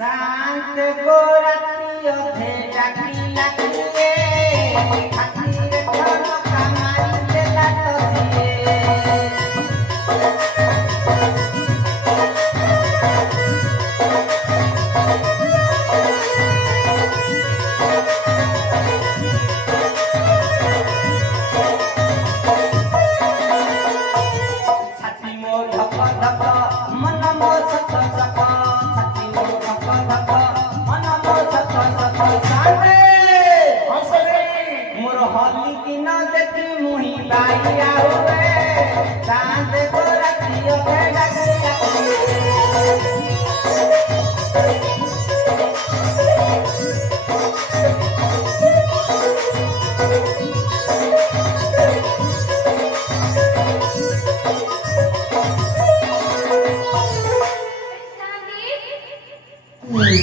शांत गोरती अधे डाकी लागिए हाथी रे थलो कामाई देला तसिए छाती मोर धप धप मन मोर सप सप छाती मोर धप धप मन मोर सप सप सारे हंसले मोर हली की न देखी मुही बाई आवे चांद गोरती अधे डाकी लागिए संदीप